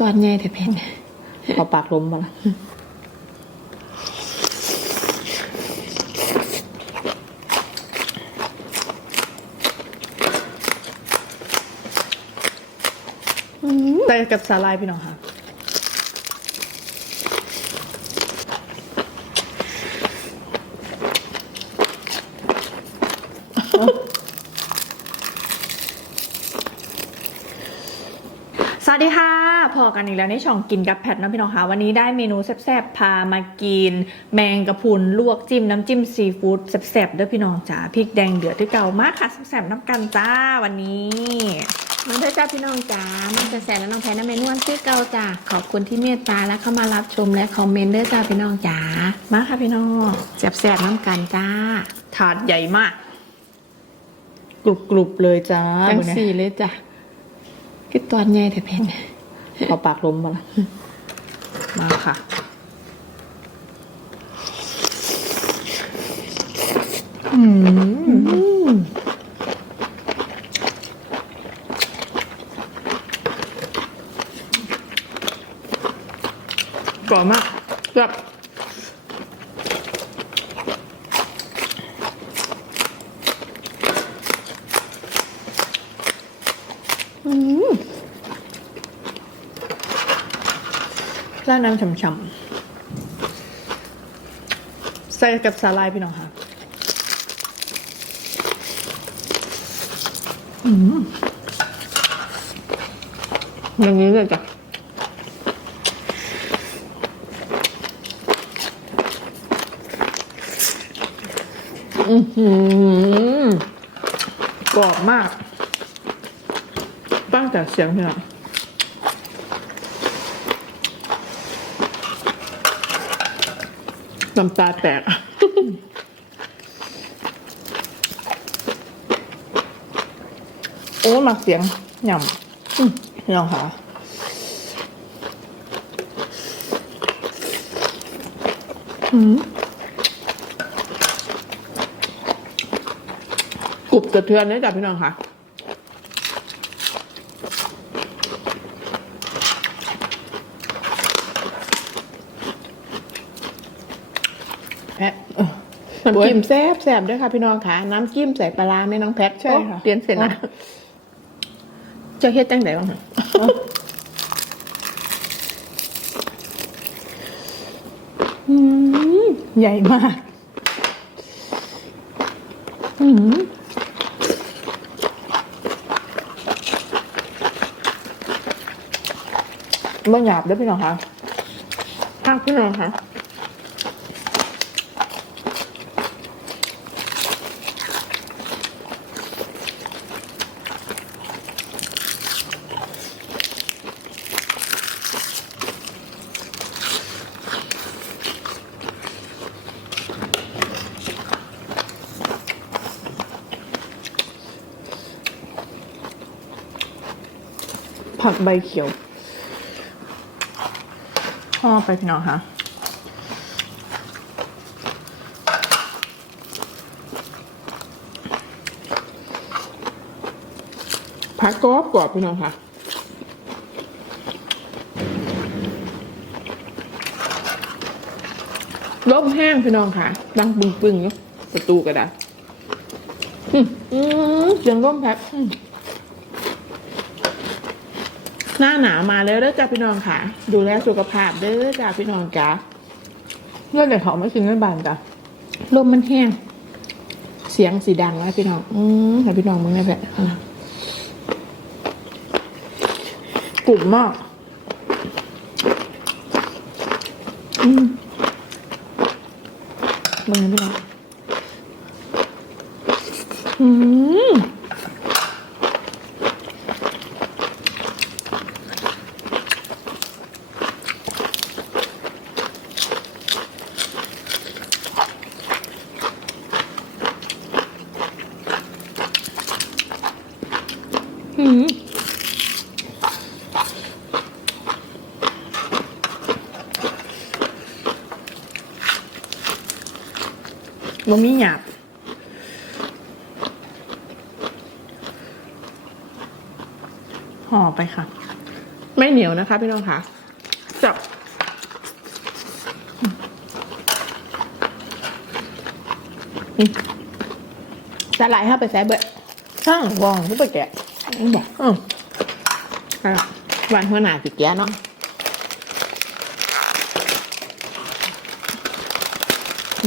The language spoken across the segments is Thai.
ตอนใหญ่แต่เพนเอาปากล้มมาละใส่กับสาลายพี่น้องค่ะสวัสดีค่ะ พอกันอีกแล้วในช่องกินกับแพทนะพี่น้องค่ะวันนี้ได้เมนูแซ่บๆพามากิน แมงกะพรุนลวกจิ้มน้ำจิ้มซีฟู้ดแซ่บๆเด้อพี่น้องจ๋าพริกแดงเดือดที่เก่ามากค่ะแซ่บๆน้ำกันจ้าวันนี้มันเด้อจ้าพี่น้องจ๋ามันจะแสนและน้องแพนน้ำเมนวนซื้อเก่าจ้าขอบคุณที่เมตตาและเข้ามารับชมและคอมเมนต์เด้อจ้าพี่น้องจ๋ามาค่ะพี่น้องแสบๆน้ำกันจ้าถาดใหญ่มากกรุบกรุบๆเลยจ้าจังวันนี้สี่เลยจ้ะคือตอนใหญ่แต่เพน เอาปากล้มมาละมาค่ะ อืมกรอบมากแบบอืม ร้านน้ำฉ่ำๆ ใส่กับสาลายพี่น้องค่ะ อืมอย่างนี้เลยจ้ะอือหือกรอบมากตั้งแต่เสียงพี่น้อง น้ำตาแตก โอ้หมักเสียงหย่ำอืมพี่น้องค่ะกรุบกระเทือนเลยจ้ะพี่น้องค่ะ พะเออน้ำจิ้มแซ่บแซ่บด้วยค่ะพี่น้องค่ะ น้ำจิ้มใส่ปลาร้าไหม่น้องแพทใช่ค่ะโอ้เรียนเสร็จแล้วเจะเฮ็ดจังไดบ้างคะอืมใหญ่มากอืมบ่หยาบเด้วยพี่น้องค่ะข้างพี่น้องค่ะ ผักใบเขียวห่อไปพี่น้องค่ะผักกรอบกรอบพี่น้องค่ะลมแห้งพี่น้องค่ะ ดังปึงปึงๆอยู่ประตูก็ได้อืมอืมเสียงร่มแพ็คอืม หน้าหนาวมาแล้วเด้อจ้าพี่น้องค่ะ ดูแลสุขภาพเด้อจ้าพี่น้องจ้าเงื่อดไหนเขาไม่กินเงื่อนบานจ้ะลมมันแห้ง เสียงสีดังแล้วพี่น้อง อืมแต่พี่น้องมึงได้แบบกลุ่มมาก อืมงนะพี่น้อง อืม อืม บ่มีหยาบห่อไปค่ะรไม่เหนียวนะคะ พี่น้องค่ะจับอืมสลายเข้าไปแซ่บเบะช่างวองที่ไปแกะอืมบอกอืมอะวันหัวหน้าสิแกะเนาะ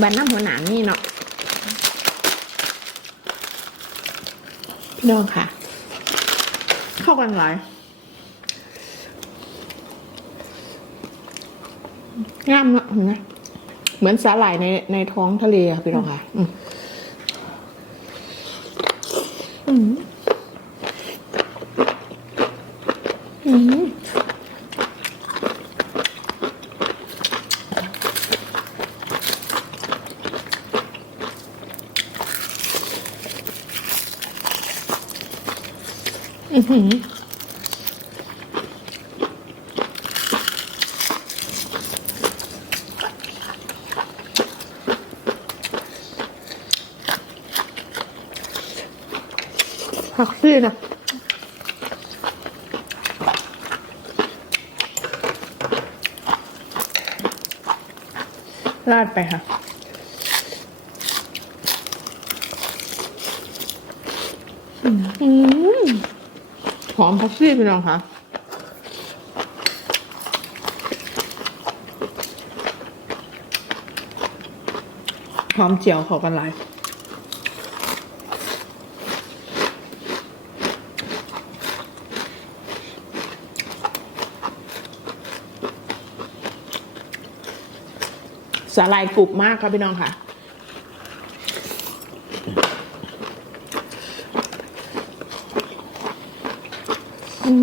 บันน้ำหัวหนามนี่เนาะ พี่น้องค่ะ เข้ากันหลายงามเนอะเห็นไหมเหมือนสาหร่ายในในท้องทะเลค่ะพี่น้องค่ะ อืมอืมอืม อือหือผักซี่นะราดไปค่ะอืม หอมพักซี่พี่น้องค่ะหอมเจียวเขากันหลายสาลายกรุบมากครับพี่น้องค่ะ กิน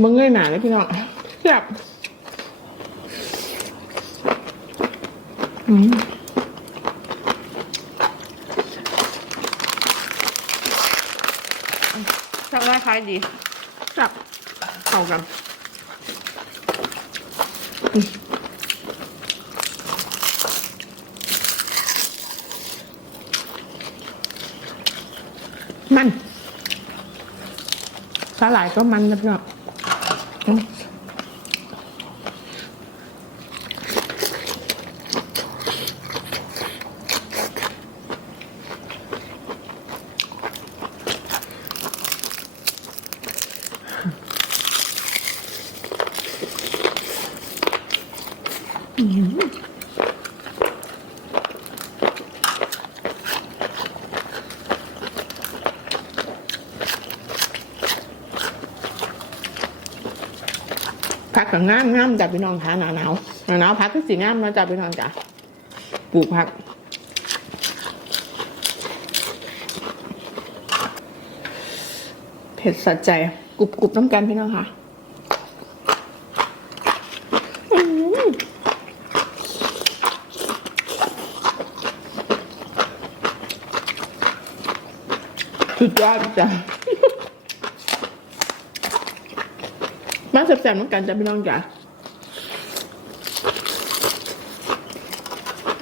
เมื่อเงยหนาเลยพี่น้องแซ่บ อืมแซ่บได้คล้ายดีแซ่บเข้ากันมมันสาหร่ายก็มันนะพี่น้อง อืมผักกับงามงามจ้ะพี่น้องค่ะหนาวหนาวหนาวหนาวผักก็สีงามเนาจ้ะพี่น้องจ้ะปลูกผักเผ็ดสะใจกรุบกรุบน้ำกันพี่น้องค่ะอืม สุดยอดจ้ะมาแซ่บๆเหมือนกันจ้ะพี่น้องจ้ะ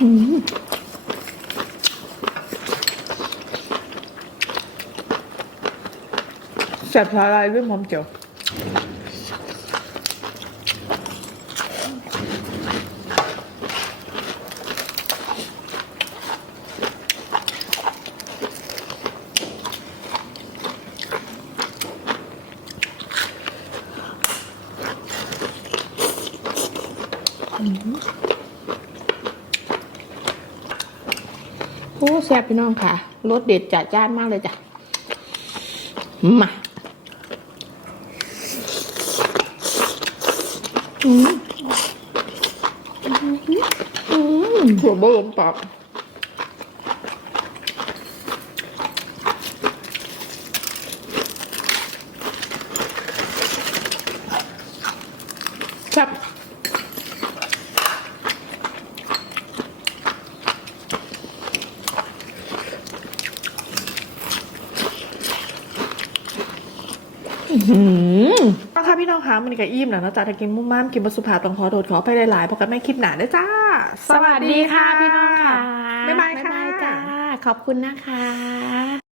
อืมแซ่บสาลายด้วยหอมเจียว โอ้แซ่บพี่น้องค่ะ รสเด็ดจัดจ้านมากเลยจ้ะ มาอืมอืมหัวบลมปาก หืมเอาค่ะพี่น้องคะมันก็อิ่มแล้วเนาะจ๊ะถ้ากินมุ่มม่ามกินบะสุภาพต้องขอโทษขอไปหลายๆเพราะกันไม่คลิปหนาด้วยจ้า สวัสดีค่ะพี่น้องค่ะ บ๊ายบายค่ะจ้าขอบคุณนะคะ